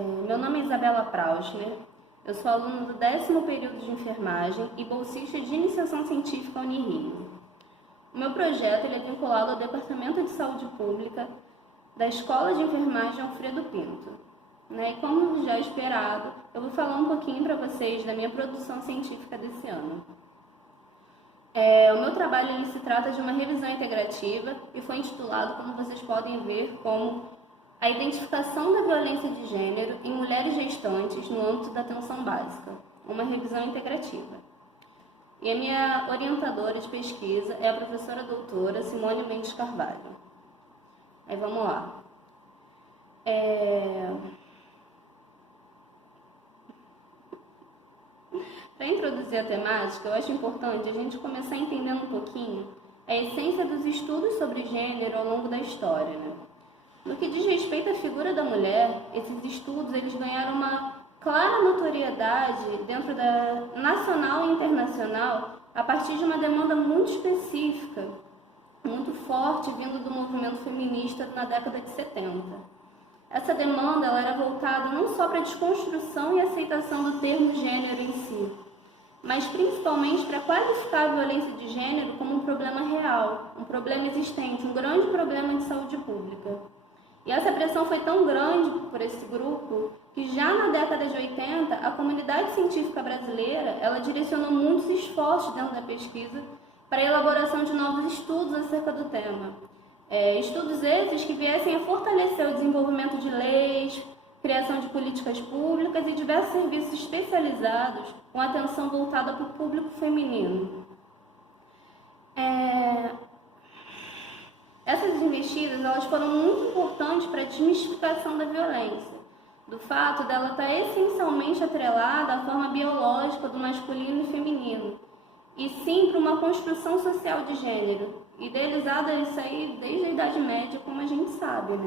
Meu nome é Isabela Prausner, eu sou aluna do 10º período de enfermagem e bolsista de iniciação científica Unirio. O meu projeto é vinculado ao Departamento de Saúde Pública da Escola de Enfermagem Alfredo Pinto. E como já esperado, eu vou falar um pouquinho para vocês da minha produção científica desse ano. O meu trabalho se trata de uma revisão integrativa e foi intitulado, como vocês podem ver, como a identificação da violência de gênero em mulheres gestantes no âmbito da atenção básica, uma revisão integrativa. E a minha orientadora de pesquisa é a professora doutora Simone Mendes Carvalho. Aí vamos lá. Para introduzir a temática, eu acho importante a gente começar entendendo um pouquinho a essência dos estudos sobre gênero ao longo da história, No que diz respeito à figura da mulher, esses estudos eles ganharam uma clara notoriedade dentro da nacional e internacional a partir de uma demanda muito específica, muito forte, vindo do movimento feminista na década de 70. Essa demanda ela era voltada não só para a desconstrução e aceitação do termo gênero em si, mas principalmente para qualificar a violência de gênero como um problema real, um problema existente, um grande problema de saúde pública. E essa pressão foi tão grande por esse grupo que já na década de 80 a comunidade científica brasileira ela direcionou muitos esforços dentro da pesquisa para a elaboração de novos estudos acerca do tema. Estudos esses que viessem a fortalecer o desenvolvimento de leis, criação de políticas públicas e diversos serviços especializados com atenção voltada para o público feminino. Essas investidas elas foram muito importantes para a desmistificação da violência, do fato dela estar essencialmente atrelada à forma biológica do masculino e feminino, e sim para uma construção social de gênero, idealizada isso aí desde a Idade Média, como a gente sabe,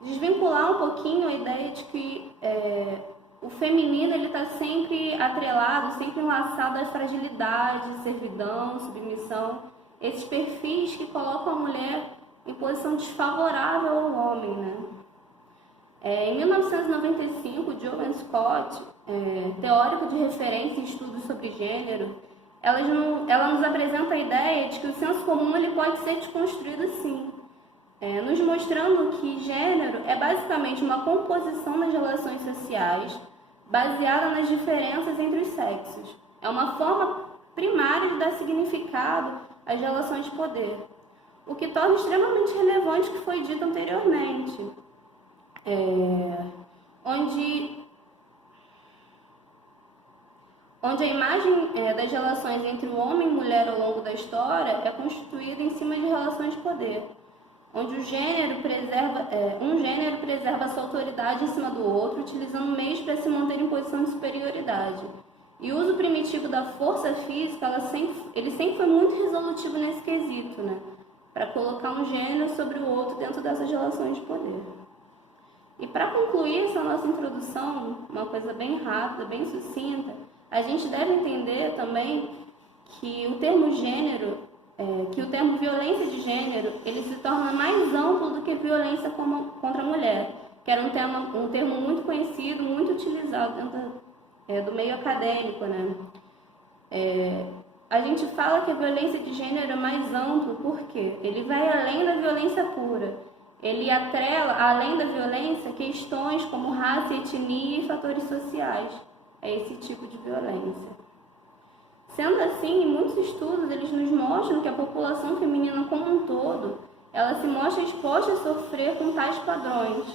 Desvincular um pouquinho a ideia de que o feminino ele está sempre atrelado, sempre enlaçado à fragilidade, servidão, submissão, esses perfis que colocam a mulher em posição desfavorável ao homem, Em 1995, Joan Scott, teórico de referência em estudos sobre gênero, ela nos apresenta a ideia de que o senso comum ele pode ser desconstruído sim, nos mostrando que gênero é basicamente uma composição das relações sociais baseada nas diferenças entre os sexos. É uma forma primária de dar significado às relações de poder, o que torna extremamente relevante o que foi dito anteriormente, onde a imagem das relações entre o homem e mulher ao longo da história é constituída em cima de relações de poder, onde um gênero preserva sua autoridade em cima do outro, utilizando meios para se manter em posição de superioridade. E o uso primitivo da força física, ele sempre foi muito resolutivo nesse quesito, para colocar um gênero sobre o outro dentro dessas relações de poder. E para concluir essa nossa introdução, uma coisa bem rápida, bem sucinta, a gente deve entender também que o termo gênero, que o termo violência de gênero, ele se torna mais amplo do que violência contra a mulher, que era um termo muito conhecido, muito utilizado dentro do meio acadêmico, A gente fala que a violência de gênero é mais amplo porque ele vai além da violência pura. Ele atrela, além da violência, questões como raça, etnia e fatores sociais. É esse tipo de violência. Sendo assim, em muitos estudos, eles nos mostram que a população feminina como um todo, ela se mostra exposta a sofrer com tais padrões,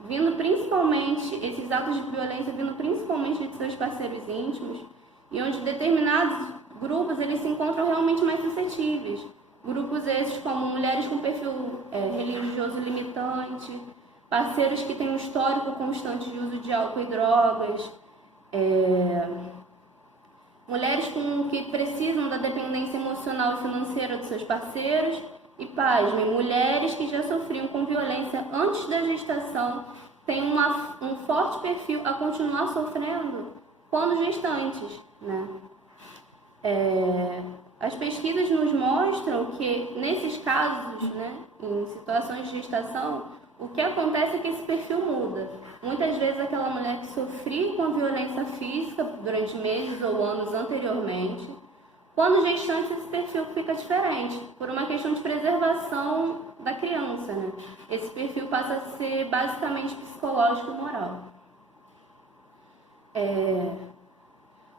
vindo principalmente, esses atos de violência vindo principalmente de seus parceiros íntimos, e onde determinados grupos eles se encontram realmente mais suscetíveis. Grupos esses como mulheres com perfil religioso limitante, parceiros que têm um histórico constante de uso de álcool e drogas, mulheres que precisam da dependência emocional e financeira dos seus parceiros, e pasmem, mulheres que já sofriam com violência antes da gestação têm um forte perfil a continuar sofrendo quando gestantes, As pesquisas nos mostram que, nesses casos, em situações de gestação, o que acontece é que esse perfil muda. Muitas vezes aquela mulher que sofria com a violência física durante meses ou anos anteriormente, quando gestante esse perfil fica diferente, por uma questão de preservação da criança, né? Esse perfil passa a ser basicamente psicológico e moral.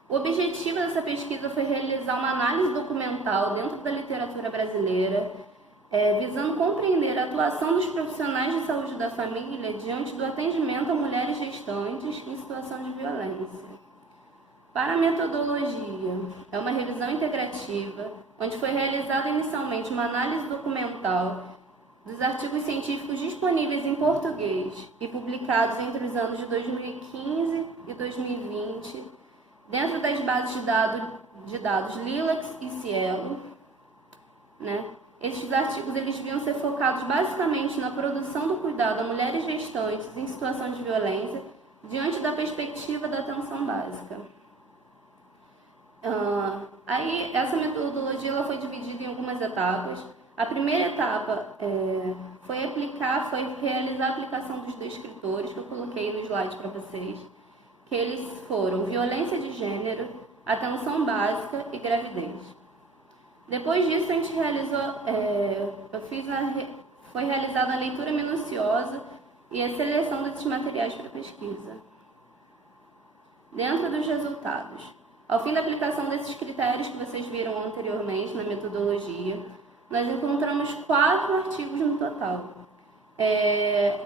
O objetivo dessa pesquisa foi realizar uma análise documental dentro da literatura brasileira, visando compreender a atuação dos profissionais de saúde da família diante do atendimento a mulheres gestantes em situação de violência. Para a metodologia, é uma revisão integrativa, onde foi realizada inicialmente uma análise documental dos artigos científicos disponíveis em português e publicados entre os anos de 2015 e 2020, dentro das bases de dados Lilacs e Cielo, né? Estes artigos eles deviam ser focados basicamente na produção do cuidado a mulheres gestantes em situação de violência, diante da perspectiva da atenção básica. Aí, essa metodologia ela foi dividida em algumas etapas. A primeira etapa foi realizar a aplicação dos descritores, que eu coloquei no slide para vocês, que eles foram violência de gênero, atenção básica e gravidez. Depois disso, a gente foi realizada a leitura minuciosa e a seleção desses materiais para pesquisa. Dentro dos resultados, ao fim da aplicação desses critérios que vocês viram anteriormente na metodologia, nós encontramos 4 artigos no total,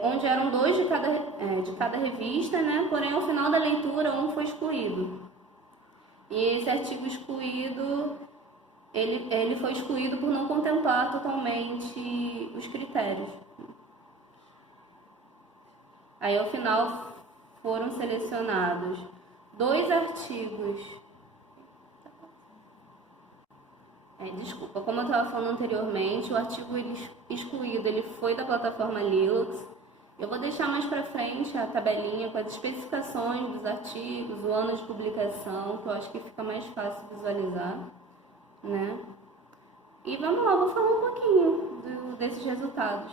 onde eram 2 de cada revista, né? Porém, ao final da leitura, um foi excluído. E esse artigo excluído, ele foi excluído por não contemplar totalmente os critérios. Aí, ao final, foram selecionados 2 artigos. Desculpa, como eu estava falando anteriormente, o artigo excluído ele foi da plataforma Lilacs. Eu vou deixar mais para frente a tabelinha com as especificações dos artigos, o ano de publicação, que eu acho que fica mais fácil visualizar, né? E vamos lá, vou falar um pouquinho desses resultados.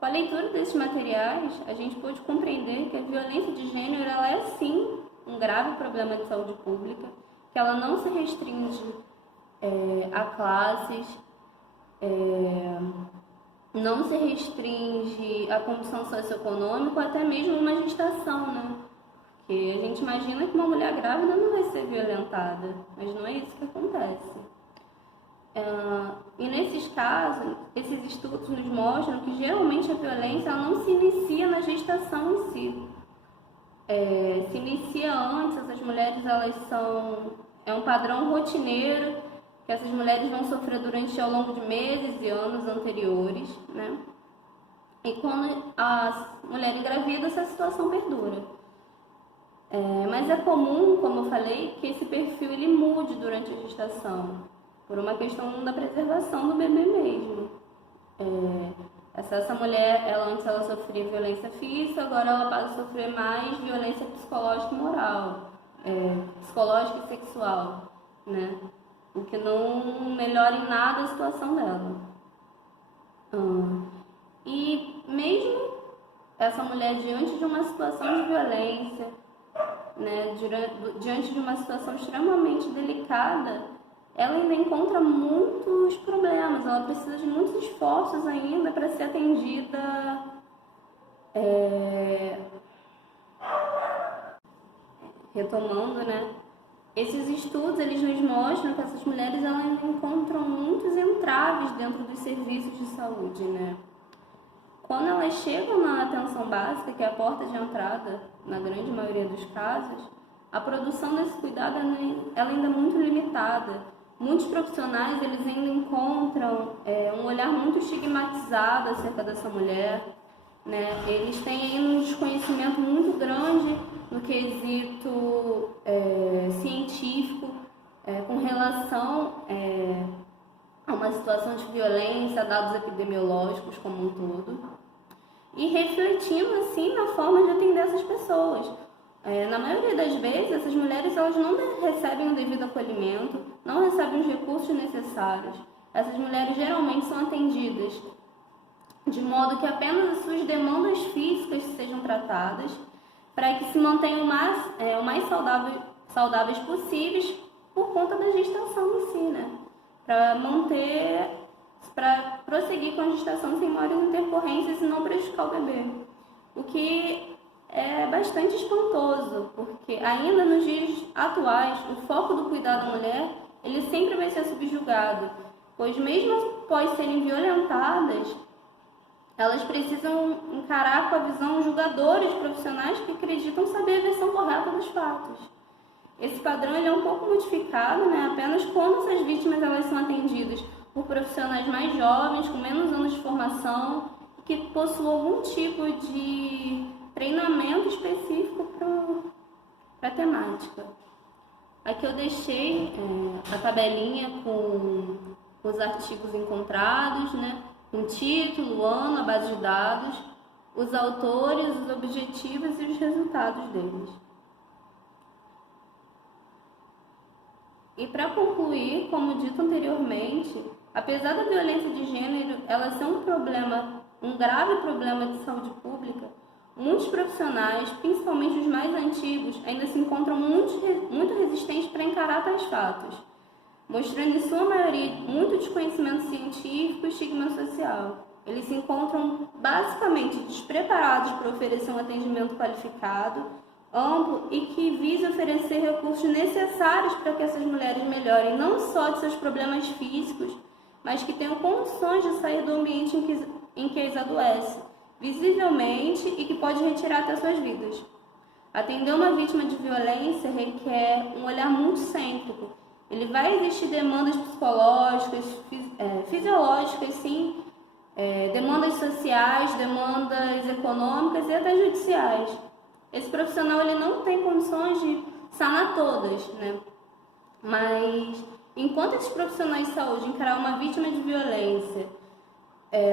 Com a leitura desses materiais, a gente pôde compreender que a violência de gênero ela é sim um grave problema de saúde pública, que ela não se restringe a classes, não se restringe à condição socioeconômica ou até mesmo uma gestação, né? Porque a gente imagina que uma mulher grávida não vai ser violentada, mas não é isso que acontece. E nesses casos, esses estudos nos mostram que geralmente a violência ela não se inicia na gestação em si. Se inicia antes, essas mulheres é um padrão rotineiro que essas mulheres vão sofrer ao longo de meses e anos anteriores, né? E quando a mulher engravida, essa situação perdura. Mas é comum, como eu falei, que esse perfil ele mude durante a gestação, por uma questão da preservação do bebê mesmo. Essa mulher, antes ela sofria violência física, agora ela passa a sofrer mais violência psicológica e moral, psicológica e sexual, né? O que não melhora em nada a situação dela. E mesmo essa mulher diante de uma situação de violência, né, diante de uma situação extremamente delicada, ela ainda encontra muitos problemas, ela precisa de muitos esforços ainda para ser atendida retomando, né? Esses estudos, eles nos mostram que essas mulheres elas ainda encontram muitos entraves dentro dos serviços de saúde, né? Quando elas chegam na atenção básica, que é a porta de entrada, na grande maioria dos casos, a produção desse cuidado ela ainda é muito limitada. Muitos profissionais, eles ainda encontram um olhar muito estigmatizado acerca dessa mulher, né? Eles têm ainda um desconhecimento muito grande no quesito científico com relação a uma situação de violência, dados epidemiológicos como um todo, e refletindo assim na forma de atender essas pessoas. Na maioria das vezes, essas mulheres elas não recebem o devido acolhimento, não recebem os recursos necessários. Essas mulheres geralmente são atendidas de modo que apenas as suas demandas físicas sejam tratadas, para que se mantenham o mais saudáveis possíveis por conta da gestação em si, né? Para prosseguir com a gestação sem maiores intercorrências e não prejudicar o bebê. O que é bastante espantoso, porque ainda nos dias atuais, o foco do cuidado da mulher, ele sempre vai ser subjugado, pois mesmo após serem violentadas, elas precisam encarar com a visão julgadores profissionais que acreditam saber a versão correta dos fatos. Esse padrão ele é um pouco modificado, né, apenas quando essas vítimas elas são atendidas por profissionais mais jovens, com menos anos de formação, que possuam algum tipo de treinamento específico para a temática. Aqui eu deixei a tabelinha com os artigos encontrados, né, com título, ano, a base de dados, os autores, os objetivos e os resultados deles. E para concluir, como dito anteriormente, apesar da violência de gênero ela ser um grave problema de saúde pública, muitos profissionais, principalmente os mais antigos, ainda se encontram muito resistentes para encarar tais fatos, mostrando em sua maioria muito desconhecimento científico e estigma social. Eles se encontram basicamente despreparados para oferecer um atendimento qualificado, amplo e que vise oferecer recursos necessários para que essas mulheres melhorem não só de seus problemas físicos, mas que tenham condições de sair do ambiente em que eles adoecem, visivelmente, e que pode retirar até suas vidas. Atender uma vítima de violência requer um olhar muito cêntrico. Ele vai existir demandas psicológicas, fisiológicas, sim, demandas sociais, demandas econômicas e até judiciais. Esse profissional ele não tem condições de sanar todas, né? Mas enquanto esses profissionais de saúde encarar uma vítima de violência,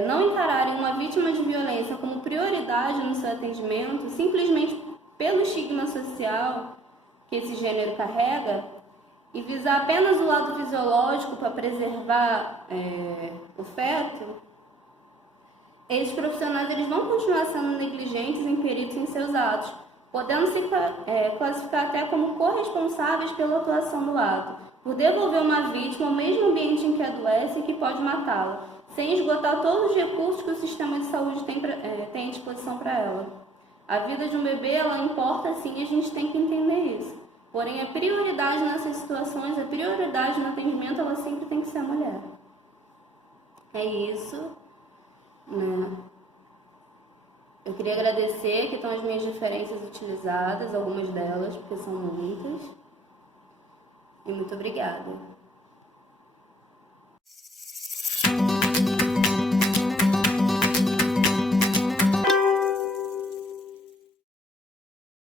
não encararem uma vítima de violência como prioridade no seu atendimento, simplesmente pelo estigma social que esse gênero carrega, e visar apenas o lado fisiológico para preservar o feto, esses profissionais eles vão continuar sendo negligentes e imperitos em seus atos, podendo se classificar até como corresponsáveis pela atuação do ato, por devolver uma vítima ao mesmo ambiente em que adoece e que pode matá-la, sem esgotar todos os recursos que o sistema de saúde tem à disposição para ela. A vida de um bebê, ela importa sim, e a gente tem que entender isso. Porém, a prioridade nessas situações, a prioridade no atendimento, ela sempre tem que ser a mulher. É isso, né? Eu queria agradecer, aqui estão as minhas referências utilizadas, algumas delas, porque são muitas. E muito obrigada.